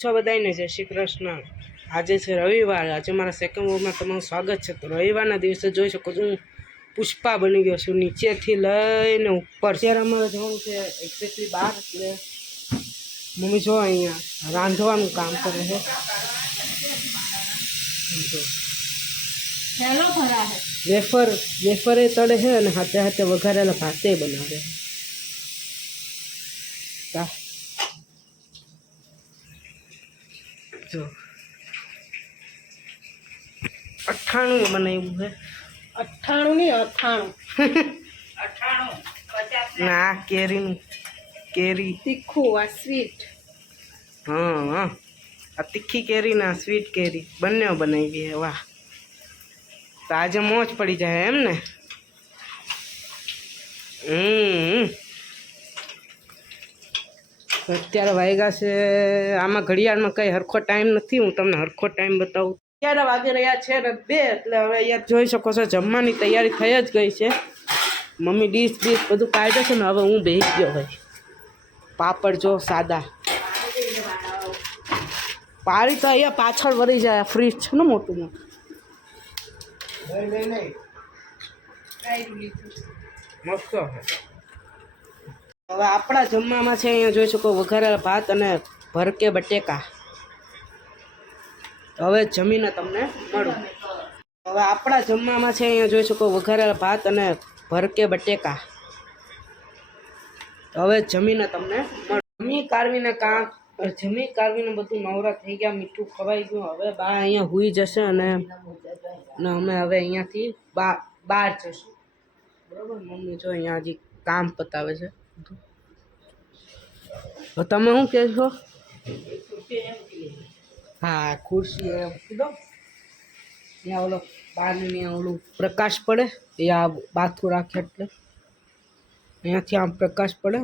છો બધાને જય શ્રી કૃષ્ણ। આજે છે રવિવાર। આજે મારા સેકન્ડ વ્લોગમાં તમારું સ્વાગત છે। તો રવિવારના દિવસે જોઈ શકો છો હું પુષ્પા બની ગયો છું, નીચેથી લઈને ઉપર। ત્યારે અમારે જવાનું છે એક્ઝેક્ટલી 12, એટલે મમ્મી જો અહીંયા રાંધવાનું કામ કરે છે। વેફરે તળે છે અને હાથે હાથે વઘારેલા ભાતે બનાવે। જો 98 બનાવ્યું છે। 98 નહીં 98 ના કેરી તીખું આ સ્વીટ। હા આ તીખી કેરી ના સ્વીટ કેરી બંને બનાવી છે। વાહ, તો આજે મોજ પડી જાય એમ ને। અત્યારે વાગ્યા છે, આમાં ઘડિયાળમાં કઈ હરખો ટાઈમ નથી, હું તમને હરખો ટાઈમ બતાવું। અત્યારે વાગી રહ્યા છે ને 2, એટલે હવે અહીંયા જોઈ શકો છો જમવાની તૈયારી થઈ જ ગઈ છે। મમ્મી ડીશ બધું કાઢે છે ને હવે હું બેસી ગયો ભાઈ। પાપડ જો સાદા, પારી તો અહીંયા પાછળ વળી જાય, ફ્રીજ છે ને મોટું મોટું। મસ્ત છે। હવે આપણા જમવામાં છે અહીંયા જોઈ શકો વઘારેલા ભાત અને ભરકે બટેકા। હવે જમીને તમને મળું। હવે આપણા જમવામાં છે અહીંયા જોઈ શકો વઘારેલા ભાત અને ભરકે બટેકા। હવે જમીને તમને મળું। જમી કારવીને બધું નવરા થઈ ગયા, મીઠું ખવાઈ ગયું। હવે બા અહીંયા હુઈ જશે અને અમે હવે અહીંયાથી બહાર જશું, બરાબર। મમ્મી જો અહીંયા હજી કામ પતાવે છે। તો તમે શું કહેશો? હા, ખુરશી એમ કીધો ત્યાં ઓલો બારને ઓલું પ્રકાશ પડે, એ આ બાથું રાખે એટલે અહીંયાથી આમ પ્રકાશ પડે,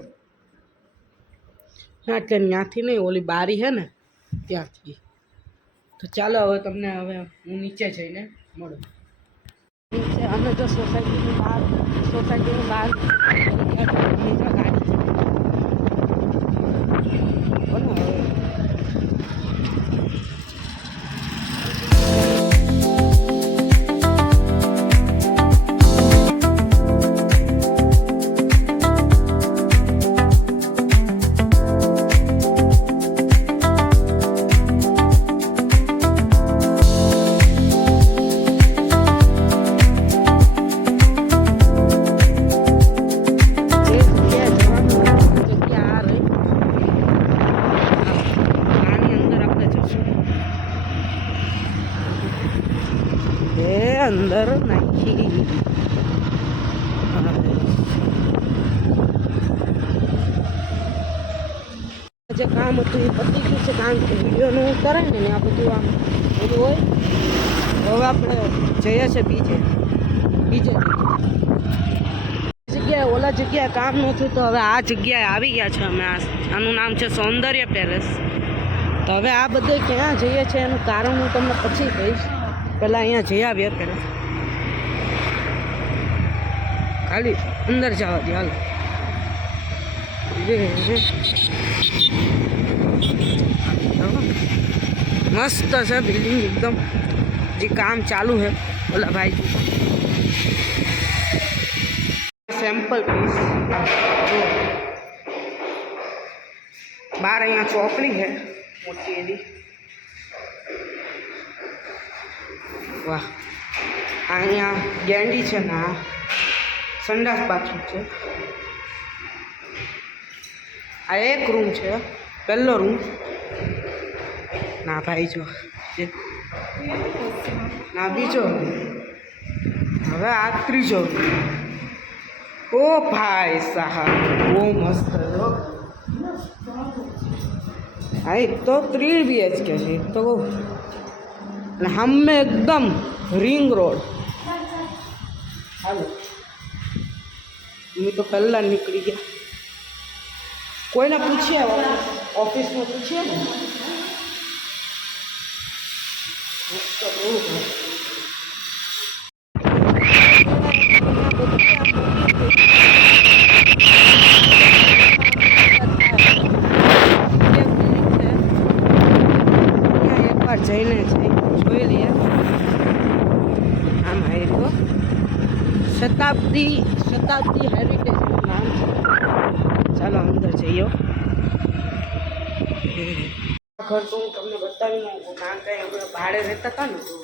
હા એટલે ત્યાંથી નહીં, ઓલી બારી છે ને ત્યાંથી। તો ચાલો હવે તમને હવે હું નીચે જઈને મળું। અમે તો સોસાયટીની બહાર અંદર નાખી જે કામ હતું એ પતી ગયું છે, કારણ કે વિડીયોનું કરાય ને આ બધું આમ બધું હોય। હવે આપણે જઈએ છીએ બીજે જગ્યાએ, ઓલા જગ્યાએ કામ નહોતું તો હવે આ જગ્યાએ આવી ગયા છે અમે। આનું નામ છે સૌંદર્ય પેલેસ। તો હવે આ બધે ક્યાં જઈએ છીએ એનું કારણ હું તમને પછી કહીશ, પહેલાં અહીંયા જઈ આવીએ પહેલાં। ખાલી અંદર જવા દે હાલ। મસ્ત છે બિલ્ડિંગ એકદમ, જે કામ ચાલુ છે ઓલા ભાઈ સેમ્પલ પીસ। બહાર અહીંયા ચોકડી છે મોટી એવી, વાહ। અહીંયા ગેંડી છે ને આ સંડાસ બાથરૂમ છે। આ એક રૂમ છે, પહેલો રૂમ ના ભાઈ જો ના બીજો, હવે આ ત્રીજો। ઓ ભાઈ સાહેબ બહુ મસ્ત છે। હા એક તો 3 BHK છે, એક તો અને હમે એકદમ રિંગ રોડ। હાલો મેં તો પહેલાં નીકળી ગયા। કોઈને પૂછીએ ઓફિસમાં પૂછીએ ને તો બહુ શતાબ્દી હેરિટેજ નામ છે. ચાલો અંદર જઈએ. ઘર તો હું તમને બતાવી નાખું, કારણ કે અમે ભાડે રહેતા હતા ને તો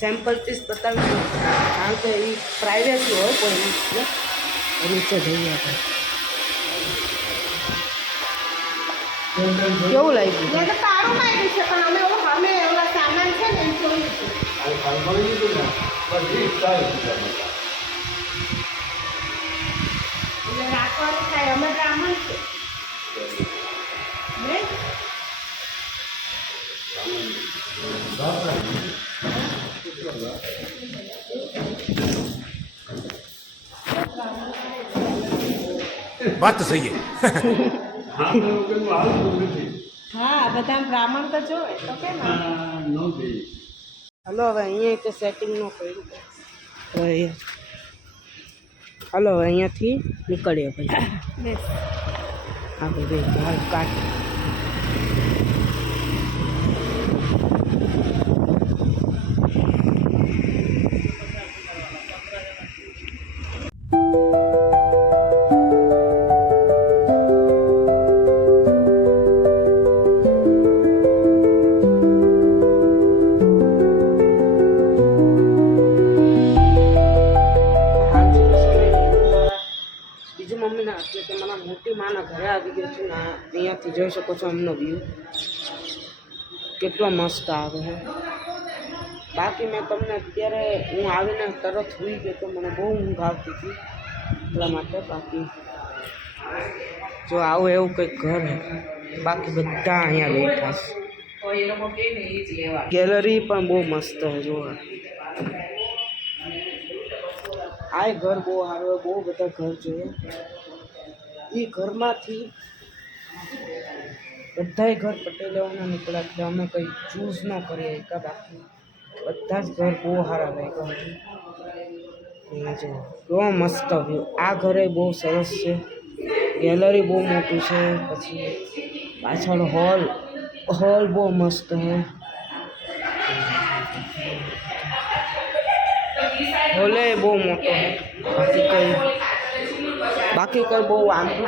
સેમ્પલ પીસ બતાવી નાખું, કારણ કે એ પ્રાઇવેસી હોય કોઈ નીચે જઈએ આપણે. કેવું લાગ્યું? ત્યાં તો તાળું માર્યું છે પણ અમે ઓલા સામાન છે ને એ જોયું છે. એટલે રાખવાનું થાય અમે બ્રાહ્મણ છે નહીં? बात तो सही है. હા બધા બ્રાહ્મણ તો જોવે તો કેમ હલો હવે અહીંયા તો સેટિંગ ન કર્યું તો હલો હવે અહીંયાથી નીકળીએ ભાઈ. બેસ હા ભાઈ કાઢ. મમ્મીના એટલે કે મારા મોટી માના ઘરે આવી ગયો છું ને અહીંયાથી જોઈ શકો છો આમનો વ્યૂ કેટલો મસ્ત આવે છે. બાકી મેં તમને અત્યારે હું આવીને તરત સુઈ ગયો તો મને બહુ ઊંઘ આવતી હતી એટલા માટે. બાકી જો આવું એવું કંઈક ઘર છે. બાકી બધા અહીંયા બેઠા છે. ગેલેરી પણ બહુ મસ્ત છે જોવા. આ ઘર બહુ સારું હોય, બહુ બધા ઘર જોઈએ. એ ઘરમાંથી બધાય ઘર પટેલોના નીકળ્યા એટલે અમે કંઈ ચૂઝ ન કરીએ કે બાકી બધા જ ઘર બહુ સારા લાગ્યા. જો બહુ મસ્ત વ્યૂ. આ ઘરે બહુ સરસ છે. ગેલેરી બહુ મોટું છે. પછી પાછળ હોલ બહુ મસ્ત છે. હોલે બહુ મોટો છે. બાકી કંઈ બહુ વાંધો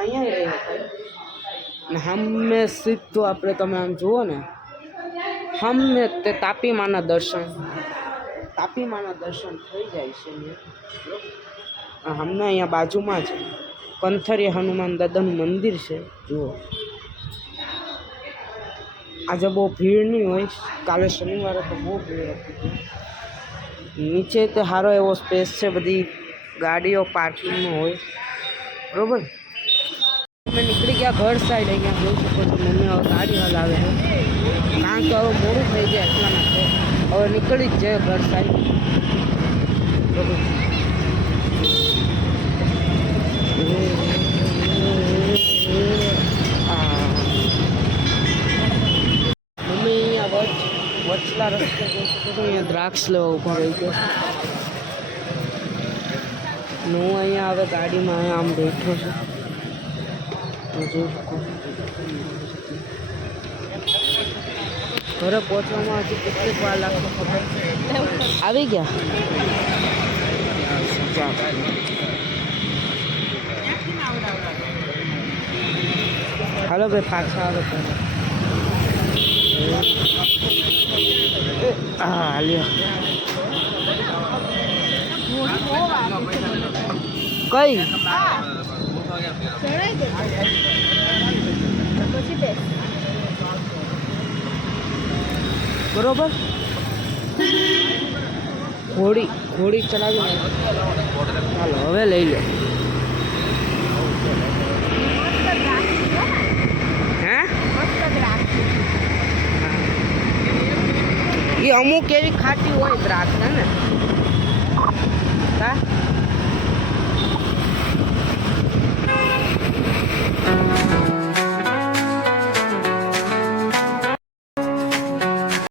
અહીંયા રહે ને. હમે સીધું આપણે તમે આમ જુઓ ને હમે તે તાપી માના દર્શન થઈ જાય છે. હમને અહીંયા બાજુમાં જ કંથરી હનુમાન દાદાનું મંદિર છે. જુઓ આજે બહુ ભીડ નહીં હોય, કાલે શનિવારે તો બહુ ભીડ હતી. નીચે તો સારો એવો સ્પેસ છે, બધી ગાડીઓ પાર્કિંગમાં હોય બરાબર. અમે નીકળી ગયા ઘર સાઈડ. અહીંયા જોઈ શકો છો મમ્મી હવે ગાડી હલાવે છે, કારણ કે હવે મોડું થઈ જાય એટલા માટે હવે નીકળી જ જાય ઘર સાઈડ બરાબર. મમ્મી અહીંયા વચલા રસ્તે જોઈ શકો છો અહીંયા દ્રાક્ષ લેવા ઊભા રહી ગયો. હું અહીંયા હવે ગાડીમાં આમ બેઠો છું. ઘરે પહોંચવામાં હજી કેટલીક વાર લાગશે ખબર? આવી ગયા. હાલો ભાઈ પાછા આવે પહેલાં. હા હાલ્યો. કઈ બરોબર. ઘોડી ચલાવી. ચાલો હવે લઈ લો. હે એ અમુક એવી ખાટી હોય દ્રાક્ષ ને. હા